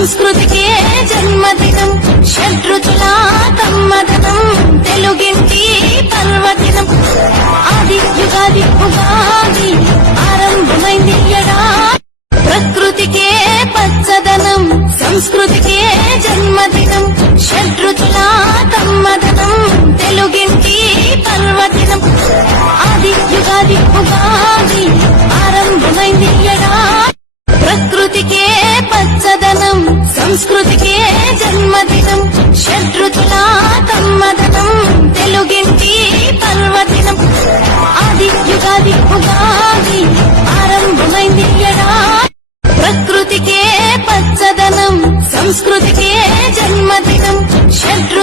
సంస్కృతికే జన్మదినం షడ్రుచుల కమ్మదనం తెలుగింటి పర్వదినం ఆది యుగాది ఉగాది ఆరంభమైంది ఎడా ప్రకృతికే పచ్చదనం సంస్కృతికే జన్మదినం షడ్రుచుల కమ్మదనం తెలుగింటి పర్వదినం ఆది యుగాది ఉగాది ఆరంభమైంది ఎడా ప్రకృతికే పచ్చదనం సంస్కృతికే జన్మదినం షడ్రుచుల కమ్మదనం తెలుగింటి పర్వదినం ఆది యుగాది ఉగాది ఆరంభమైంది ఎడా ప్రకృతికే పచ్చదనం సంస్కృతికే జన్మదినం షడ్రు